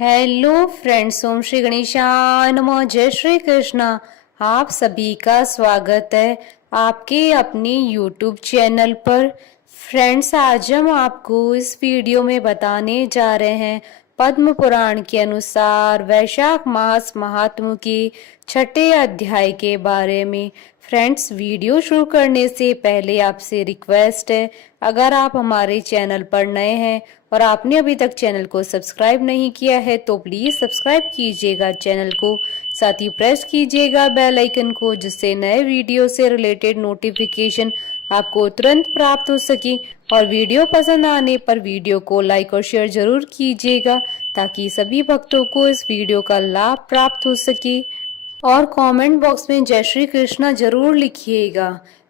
Hello friends, ओम श्री गणेशाय नमः। जय श्री कृष्णा। आप सभी का स्वागत है आपके अपने यूट्यूब चैनल पर। फ्रेंड्स, आज हम आपको इस वीडियो में बताने जा रहे हैं पद्म पुराण के अनुसार वैशाख मास महात्म्य के छठे अध्याय के बारे में। फ्रेंड्स, वीडियो शुरू करने से पहले आपसे रिक्वेस्ट है, अगर आप हमारे चैनल पर नए हैं और आपने अभी तक चैनल को सब्सक्राइब नहीं किया है तो प्लीज सब्सक्राइब कीजिएगा चैनल को, साथ ही प्रेस कीजिएगा बेल आइकन को, जिससे नए वीडियो से रिलेटेड नोटिफिकेशन आपको तुरंत प्राप्त हो सके। और वीडियो पसंद आने पर वीडियो को लाइक और शेयर जरूर कीजिएगा ताकि सभी भक्तों को इस वीडियो का लाभ प्राप्त हो सके। और कमेंट बॉक्स में जय श्री कृष्णा जरूर लिखिएगा।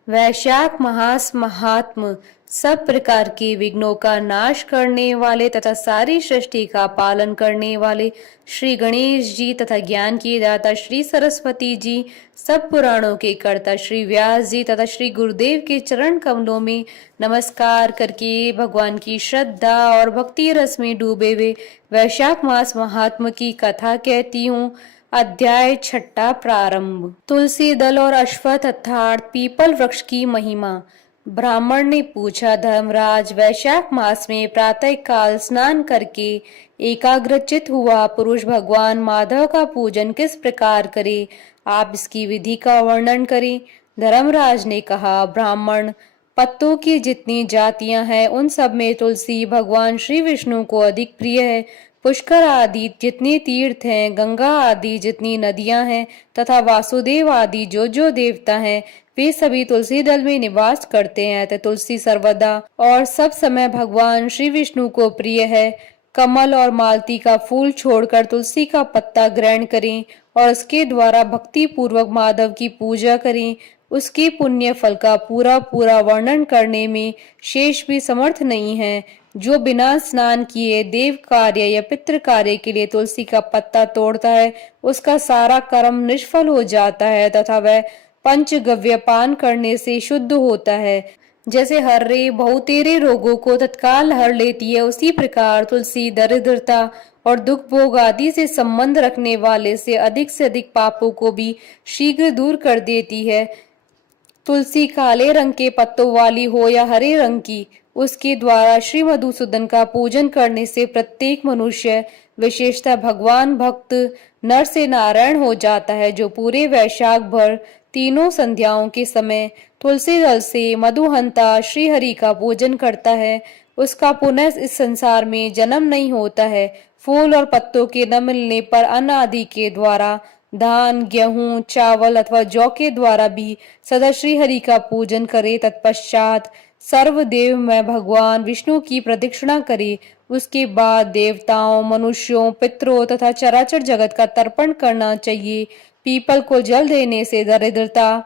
वैशाख मास महात्म सब प्रकार के विघ्नों का नाश करने वाले तथा सारी सृष्टि का पालन करने वाले श्री गणेश जी तथा ज्ञान की दाता श्री सरस्वती जी, सब पुराणों के कर्ता श्री व्यास जी तथा श्री गुरुदेव के चरण कमलों में नमस्कार करके भगवान की श्रद्धा और भक्ति रस में डूबे हुए वैशाख मास महात्म की कथा कहती हूँ। अध्याय छठा प्रारंभ। तुलसी दल और अश्वत्थ अर्थात पीपल वृक्ष की महिमा। ब्राह्मण ने पूछा, धर्मराज, वैशाख मास में प्रातः काल स्नान करके एकाग्रचित हुआ पुरुष भगवान माधव का पूजन किस प्रकार करे, आप इसकी विधि का वर्णन करें। धर्मराज ने कहा, ब्राह्मण, पत्तों की जितनी जातियां हैं उन सब में तुलसी भगवान श्री विष्णु को अधिक प्रिय है। पुष्कर आदि जितने तीर्थ हैं, गंगा आदि जितनी नदियां हैं तथा वासुदेव आदि जो जो देवता हैं, वे सभी तुलसी दल में निवास करते हैं। तो तुलसी सर्वदा और सब समय भगवान श्री विष्णु को प्रिय है। कमल और मालती का फूल छोड़कर तुलसी का पत्ता ग्रहण करें और उसके द्वारा भक्ति पूर्वक माधव की पूजा करें। उसके पुण्य फल का पूरा पूरा वर्णन करने में शेष भी समर्थ नहीं है। जो बिना स्नान किए देव कार्य या पितृ कार्य के लिए तुलसी का पत्ता तोड़ता है, उसका सारा कर्म निष्फल हो जाता है तथा वह पंचगव्य पान करने से शुद्ध होता है। जैसे हर्रे बहुतेरे रोगों को तत्काल हर लेती है, उसी प्रकार तुलसी दरिद्रता और दुख भोग आदि से संबंध रखने वाले से अधिक पापों को भी शीघ्र दूर कर देती है। तुलसी काले रंग के पत्तों वाली हो या हरे रंग की, उसके द्वारा श्री मधुसूदन का पूजन करने से प्रत्येक मनुष्य, विशेषतः भगवान भक्त, नर से नारायण हो जाता है। जो पूरे वैशाख भर तीनों संध्याओं के समय तुलसी दल से मधुहंता श्री हरि का पूजन करता है, उसका पुनः इस संसार में जन्म नहीं होता है। फूल और पत्तों के न मिलने पर अन्न आदि के द्वारा, धान, गेहूं, चावल अथवा जौ के द्वारा भी सदा श्री हरि का पूजन करे। तत्पश्चात सर्वदेव में भगवान विष्णु की प्रदक्षिणा करे। उसके बाद देवताओं, मनुष्यों, पितरों तथा चराचर जगत का तर्पण करना चाहिए। पीपल को जल देने से दरिद्रता,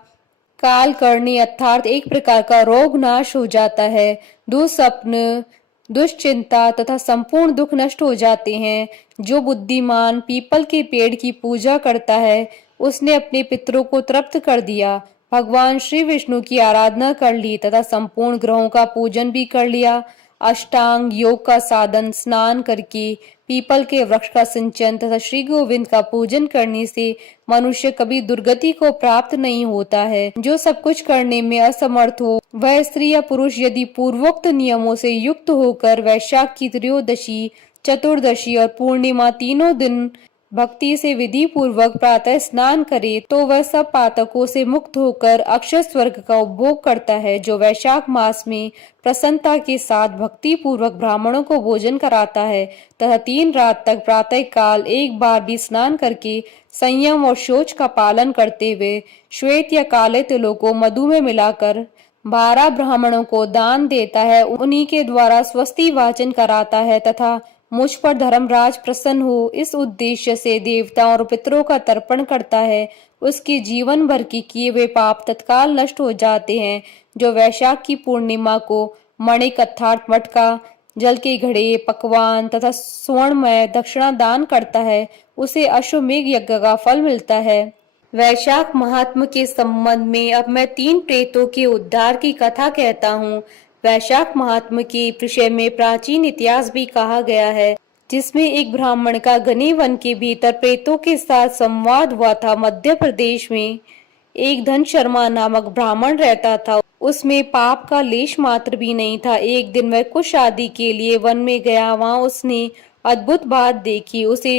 काल करनी अर्थात एक प्रकार का रोग नाश हो जाता है। दुस्वप्न, दुश्चिंता तथा संपूर्ण दुख नष्ट हो जाते हैं। जो बुद्धिमान पीपल के पेड़ की पूजा करता है, उसने अपने पितरों को तृप्त कर दिया, भगवान श्री विष्णु की आराधना कर ली तथा संपूर्ण ग्रहों का पूजन भी कर लिया। अष्टांग योग का साधन स्नान करके, पीपल के वृक्ष का सिंचन तथा श्री गोविंद का पूजन करने से मनुष्य कभी दुर्गति को प्राप्त नहीं होता है। जो सब कुछ करने में असमर्थ हो, वह स्त्री या पुरुष यदि पूर्वोक्त नियमों से युक्त होकर वैशाख की त्रयोदशी, चतुर्दशी और पूर्णिमा तीनों दिन भक्ति से विधि पूर्वक प्रातः स्नान करे तो वह सब पातकों से मुक्त होकर अक्षय स्वर्ग का उपभोग करता है। जो वैशाख मास में प्रसन्नता के साथ भक्ति पूर्वक ब्राह्मणों को भोजन कराता है तथा 3 रात तक प्रातः काल एक बार भी स्नान करके संयम और शौच का पालन करते हुए श्वेत या काले तिलों को मधु में मिलाकर 12 ब्राह्मणों को दान देता है, उन्हीं के द्वारा स्वस्ति वाचन कराता है तथा मुझ पर धर्मराज प्रसन्न हो, इस उद्देश्य से देवताओं और पितरों का तर्पण करता है, उसके जीवन भर की किए हुए पाप तत्काल नष्ट हो जाते हैं। जो वैशाख की पूर्णिमा को मणिक अर्थात मटका, जल के घड़े, पकवान तथा स्वर्णमय दक्षिणा दान करता है, उसे अश्वमेघ यज्ञ का फल मिलता है। वैशाख महात्म के संबंध में अब मैं 3 प्रेतों के उद्धार की कथा कहता हूँ। वैशाख महात्म के विषय में प्राचीन इतिहास भी कहा गया है, जिसमें एक ब्राह्मण का घने वन के भीतर प्रेतों के साथ संवाद हुआ था। मध्य प्रदेश में एक धन शर्मा नामक ब्राह्मण रहता था। उसमें पाप का लेश मात्र भी नहीं था। एक दिन वह कुछ शादी के लिए वन में गया। वहां उसने अद्भुत बात देखी। उसे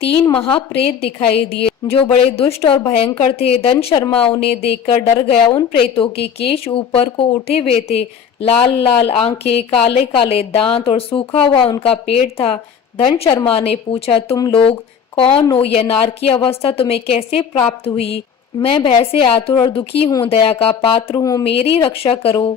3 महाप्रेत दिखाई दिए जो बड़े दुष्ट और भयंकर थे। धन शर्मा उन्हें देखकर डर गया। उन प्रेतों के केश ऊपर को उठे हुए थे, लाल लाल आंखें, काले काले दांत और सूखा हुआ उनका पेट था। धन शर्मा ने पूछा, तुम लोग कौन हो? यह नारकी अवस्था तुम्हें कैसे प्राप्त हुई? मैं भय से आतुर और दुखी हूँ, दया का पात्र हूँ, मेरी रक्षा करो।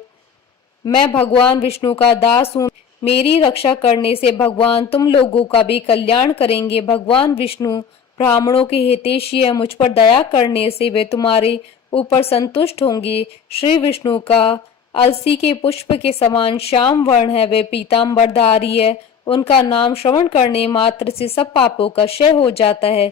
मैं भगवान विष्णु का दास हूँ। मेरी रक्षा करने से भगवान तुम लोगों का भी कल्याण करेंगे। भगवान विष्णु ब्राह्मणों के हितैषी है। मुझ पर दया करने से वे तुम्हारे ऊपर संतुष्ट होंगे। श्री विष्णु का अलसी के पुष्प के समान श्याम वर्ण है। वे पीताम्बरधारी है। उनका नाम श्रवण करने मात्र से सब पापों का क्षय हो जाता है।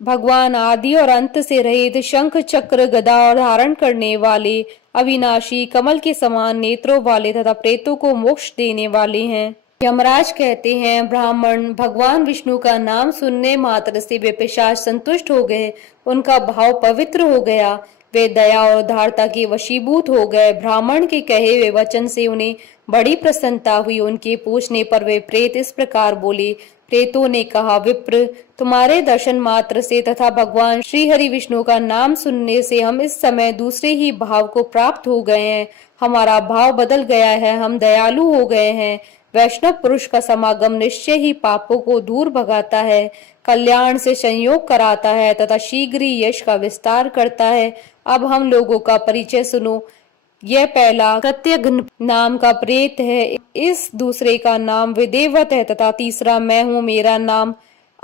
भगवान आदि और अंत से रहित, शंख चक्र गदा और धारण करने वाले, अविनाशी, कमल के समान नेत्रों वाले तथा प्रेतों को मोक्ष देने वाले हैं। यमराज कहते हैं, ब्राह्मण भगवान विष्णु का नाम सुनने मात्र से वे पिशाच संतुष्ट हो गए। उनका भाव पवित्र हो गया। वे दया और उदारता के वशीभूत हो गए। ब्राह्मण के कहे हुए वचन से उन्हें बड़ी प्रसन्नता हुई। उनके पूछने पर वे प्रेत इस प्रकार बोले। प्रेतों ने कहा, विप्र, तुम्हारे दर्शन मात्र से तथा भगवान श्री हरि विष्णु का नाम सुनने से हम इस समय दूसरे ही भाव को प्राप्त हो गए हैं। हमारा भाव बदल गया है। हम दयालु हो गए हैं। वैष्णव पुरुष का समागम निश्चय ही पापों को दूर भगाता है, कल्याण से संयोग कराता है तथा शीघ्र ही यश का विस्तार करता है। अब हम लोगों का परिचय सुनो। यह पहला कृत्यघ्न नाम का प्रेत है। इस दूसरे का नाम विदेवत है तथा तीसरा मैं हूँ। मेरा नाम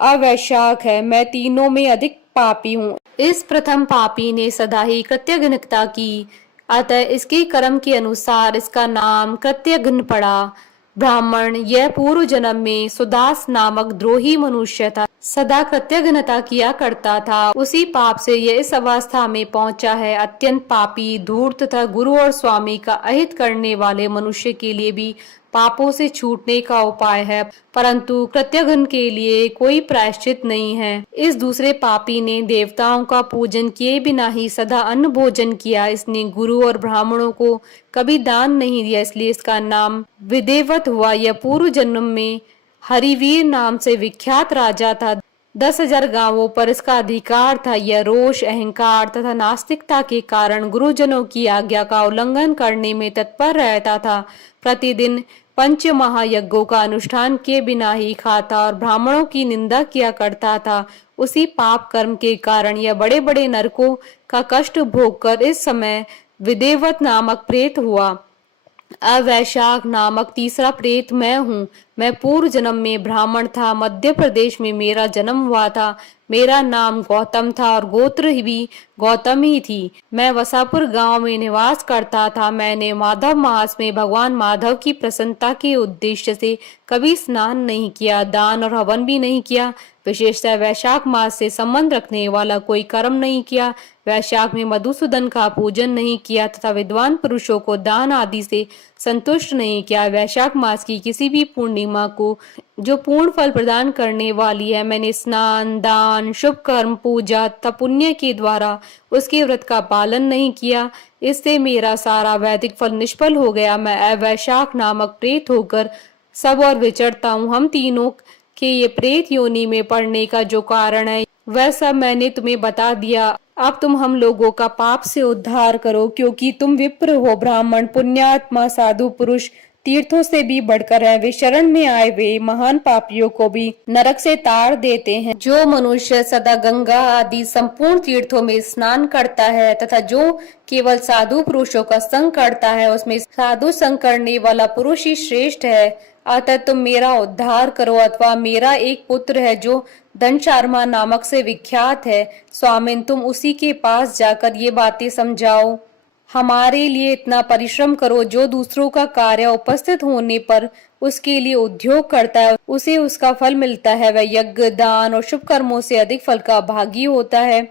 अवैशाख है। मैं तीनों में अधिक पापी हूँ। इस प्रथम पापी ने सदा ही कृत्यघ्नता की, अतः इसके कर्म के अनुसार इसका नाम कृत्यघ्न पड़ा। ब्राह्मण यह पूर्व जन्म में सुदास नामक द्रोही मनुष्य था, सदा कृत्यघ्नता किया करता था। उसी पाप से यह इस अवस्था में पहुंचा है। अत्यंत पापी, धूर्त तथा गुरु और स्वामी का अहित करने वाले मनुष्य के लिए भी पापों से छूटने का उपाय है, परंतु कृत्यघ्न के लिए कोई प्रायश्चित नहीं है। इस दूसरे पापी ने देवताओं का पूजन किए बिना ही सदा अन्न भोजन किया। इसने गुरु और ब्राह्मणों को कभी दान नहीं दिया, इसलिए इसका नाम विदेवत हुआ। यह पूर्व जन्म में हरिवीर नाम से विख्यात राजा था। 10,000 गांवों पर इसका अधिकार था। यह रोष, अहंकार तथा नास्तिकता के कारण गुरुजनों की आज्ञा का उल्लंघन करने में तत्पर रहता था। प्रतिदिन 5 महायज्ञों का अनुष्ठान किए बिना ही खाता और ब्राह्मणों की निंदा किया करता था। उसी पाप कर्म के कारण यह बड़े बड़े नरकों का कष्ट भोगकर इस समय विदेवत नामक प्रेत हुआ। अवैशाख नामक तीसरा प्रेत मैं हूँ। मैं पूर्व जन्म में ब्राह्मण था। मध्य प्रदेश में मेरा जन्म हुआ था। मेरा नाम गौतम था और गोत्र भी गौतम ही थी। मैं वसापुर गांव में निवास करता था। मैंने माधव मास में भगवान माधव की प्रसन्नता के उद्देश्य से कभी स्नान नहीं किया, दान और हवन भी नहीं किया। विशेषतः वैशाख मास से संबंध रखने वाला कोई कर्म नहीं किया। वैशाख में मधुसूदन का पूजन नहीं किया तथा विद्वान पुरुषों को दान आदि से संतुष्ट नहीं किया। वैशाख मास की किसी भी पूर्णिमा को, जो पूर्ण फल प्रदान करने वाली है, मैंने स्नान, दान, शुभ कर्म, पूजा तथा पुण्य के द्वारा उसके व्रत का पालन नहीं किया। इससे मेरा सारा वैदिक फल निष्फल हो गया। मैं अवैशाख नामक प्रेत होकर सब और विचरता हूँ। हम तीनों के ये प्रेत योनि में पड़ने का जो कारण है वह सब मैंने तुम्हें बता दिया। अब तुम हम लोगों का पाप से उद्धार करो, क्योंकि तुम विप्र हो। ब्राह्मण, पुण्यात्मा, साधु पुरुष तीर्थों से भी बढ़कर है। वे शरण में आए वे महान पापियों को भी नरक से तार देते हैं। जो मनुष्य सदा गंगा आदि संपूर्ण तीर्थों में स्नान करता है तथा जो केवल साधु पुरुषों का संग करता है, उसमें साधु संग करने वाला पुरुष ही श्रेष्ठ है। अतः तुम मेरा उद्धार करो। अथवा मेरा एक पुत्र है जो धनचार्मा नामक से विख्यात है। स्वामिन, तुम उसी के पास जाकर ये बातें समझाओ। हमारे लिए इतना परिश्रम करो। जो दूसरों का कार्य उपस्थित होने पर उसके लिए उद्योग करता है, उसे उसका फल मिलता है। वह यज्ञ, दान और शुभ कर्मों से अधिक फल का भागी होता है।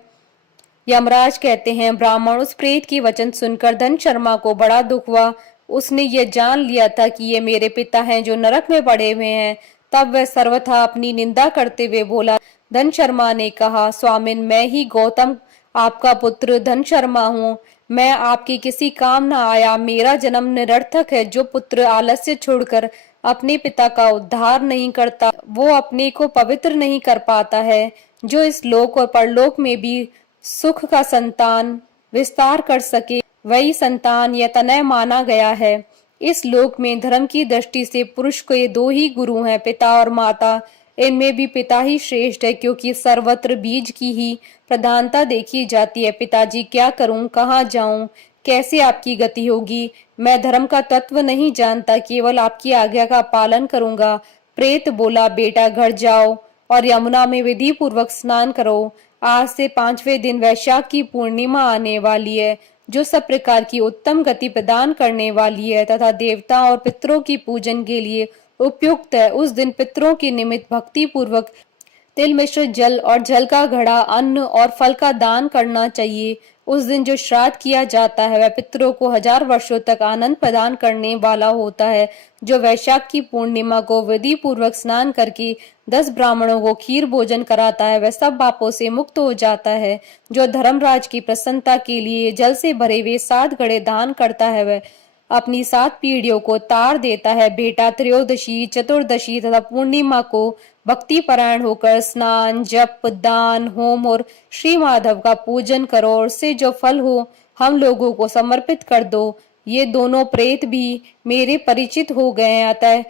यमराज कहते हैं, ब्राह्मण, उस प्रेत की वचन सुनकर धनशर्मा को बड़ा दुख हुआ। उसने यह जान लिया था कि ये मेरे पिता हैं जो नरक में पड़े हुए हैं। तब वह सर्वथा अपनी निंदा करते हुए बोला। धन शर्मा ने कहा, स्वामिन, मैं ही गौतम आपका पुत्र धन शर्मा हूँ। मैं आपके किसी काम न आया। मेरा जन्म निरर्थक है। जो पुत्र आलस्य छोड़कर अपने पिता का उद्धार नहीं करता, वो अपने को पवित्र नहीं कर पाता है। जो इस लोक और परलोक में भी सुख का संतान विस्तार कर सके, वही संतान या तनय माना गया है। इस लोक में धर्म की दृष्टि से पुरुष के दो ही गुरु हैं, पिता और माता। इनमें भी पिता ही श्रेष्ठ है, क्योंकि सर्वत्र बीज की ही प्रधानता देखी जाती है। पिताजी, क्या करूं, कहाँ जाऊं, कैसे आपकी गति होगी? मैं धर्म का तत्व नहीं जानता, केवल आपकी आज्ञा का पालन करूंगा। प्रेत बोला, बेटा घर जाओ और यमुना में विधि पूर्वक स्नान करो। आज से 5वें दिन वैशाख की पूर्णिमा आने वाली है, जो सब प्रकार की उत्तम गति प्रदान करने वाली है तथा देवता और पितरों की पूजन के लिए उपयुक्त है। उस दिन पितरों के निमित्त भक्ति पूर्वक तिल मिश्रित जल और जल का घड़ा, अन्न और फल का दान करना चाहिए। उस दिन जो श्राद्ध किया जाता है वह पितरों को 1000 वर्षों तक आनंद प्रदान करने वाला होता है। जो वैशाख की पूर्णिमा को विधि पूर्वक स्नान करके 10 ब्राह्मणों को खीर भोजन कराता है, वह सब पापों से मुक्त हो जाता है। जो धर्मराज की प्रसन्नता के लिए जल से भरे हुए 7 घड़े दान करता है, वह अपनी 7 पीढ़ियों को तार देता है। बेटा, त्रयोदशी, चतुर्दशी तथा पूर्णिमा को भक्ति परायण होकर स्नान, जप, दान, होम और श्री माधव का पूजन करो और उससे जो फल हो हम लोगों को समर्पित कर दो। ये दोनों प्रेत भी मेरे परिचित हो गए हैं, अतः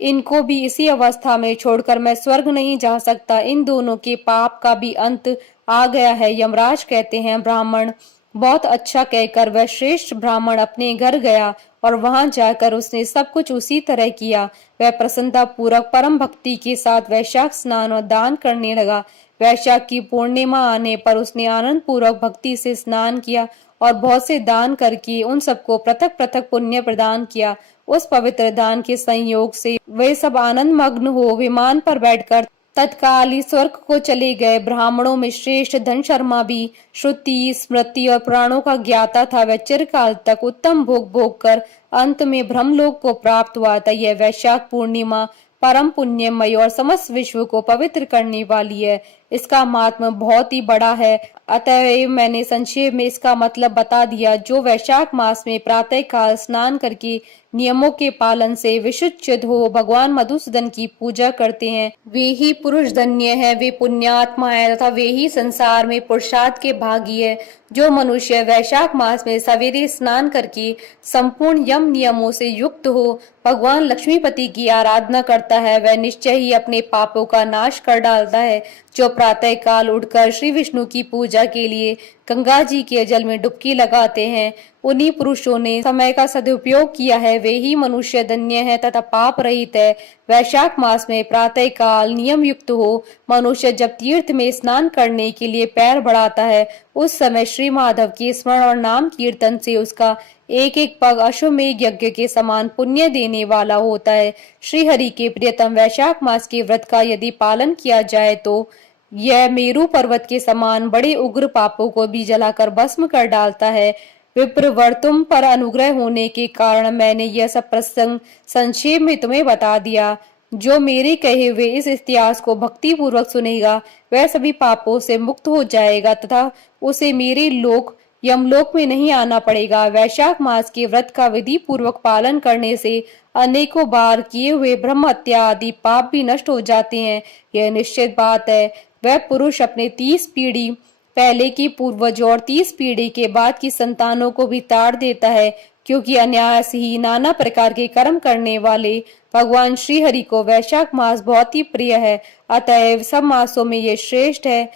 इनको भी इसी अवस्था में छोड़कर मैं स्वर्ग नहीं जा सकता। इन दोनों के पाप का भी अंत आ गया है। यमराज कहते हैं, ब्राह्मण, बहुत अच्छा कहकर वह श्रेष्ठ ब्राह्मण अपने घर गया और वहां जाकर उसने सब कुछ उसी तरह किया। वह प्रसन्नता पूर्वक परम भक्ति के साथ वैशाख स्नान और दान करने लगा। वैशाख की पूर्णिमा आने पर उसने आनंद पूर्वक भक्ति से स्नान किया और बहुत से दान करके उन सबको पृथक पृथक पुण्य प्रदान किया। उस पवित्र दान के संयोग से वे सब आनंद मग्न हो विमान पर बैठकर तत्काल ही स्वर्ग को चले गए। ब्राह्मणों में श्रेष्ठ धन शर्मा भी श्रुति, स्मृति और पुराणों का ज्ञाता था। वह चिरकाल तक उत्तम भोग भोग कर अंत में ब्रह्मलोक को प्राप्त हुआ था। यह वैशाख पूर्णिमा परम पुण्यमय और समस्त विश्व को पवित्र करने वाली है। इसका महात्म्य बहुत ही बड़ा है, अतः मैंने संक्षेप में इसका मतलब बता दिया। जो वैशाख मास में प्रातः काल स्नान करके नियमों के पालन से विशुद्ध हो भगवान मधुसूदन की पूजा करते हैं, वे ही पुरुष धन्य है, वे पुण्यात्मा है तथा वे ही संसार में पुरुषार्थ के भागी है। जो मनुष्य वैशाख मास में सवेरे स्नान करके संपूर्ण यम नियमों से युक्त हो भगवान लक्ष्मीपति की आराधना करता है, वह निश्चय ही अपने पापों का नाश कर डालता है। जो प्रातः काल उठकर श्री विष्णु की पूजा के लिए गंगा जी के जल में डुबकी लगाते हैं, उन्हीं पुरुषों ने समय का सदुपयोग किया है। वे ही मनुष्य धन्य है तथा पाप रहित है। वैशाख मास में प्रातः काल नियम युक्त हो मनुष्य जब तीर्थ में स्नान करने के लिए पैर बढ़ाता है, उस समय श्री माधव के स्मरण और नाम कीर्तन से उसका एक एक पग अश्वमेघ यज्ञ के समान पुण्य देने वाला होता है। श्री हरि के प्रियतम वैशाख मास के व्रत का यदि पालन किया जाए तो यह मेरु पर्वत के समान बड़े उग्र पापों को भी जलाकर भस्म कर डालता है। विप्रवर, तुम पर अनुग्रह होने के कारण मैंने यह सब प्रसंग संक्षेप में तुम्हें बता दिया। जो मेरे कहे हुए इस इतिहास को भक्ति पूर्वक सुनेगा वह सभी पापों से मुक्त हो जाएगा तथा उसे मेरे लोक यमलोक में नहीं आना पड़ेगा। वैशाख मास के व्रत का विधि पूर्वक पालन करने से अनेकों बार किए हुए ब्रह्म हत्या आदि पाप भी नष्ट हो जाते हैं। यह निश्चित बात है। वह पुरुष अपने 30 पीढ़ी पहले की पूर्वज और 30 पीढ़ी के बाद की संतानों को भी ताड़ देता है, क्योंकि अनायास ही नाना प्रकार के कर्म करने वाले भगवान श्री हरि को वैशाख मास बहुत ही प्रिय है। अतएव सब मासों में ये श्रेष्ठ है।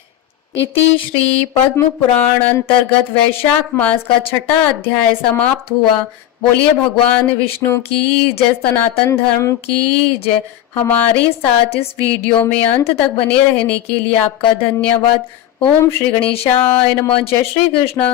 इति श्री पद्म पुराण अंतर्गत वैशाख मास का 6ठा अध्याय समाप्त हुआ। बोलिए भगवान विष्णु की जय, सनातन धर्म की जय। हमारे साथ इस वीडियो में अंत तक बने रहने के लिए आपका धन्यवाद। ओम श्री गणेशाय नमः। जय श्री कृष्ण।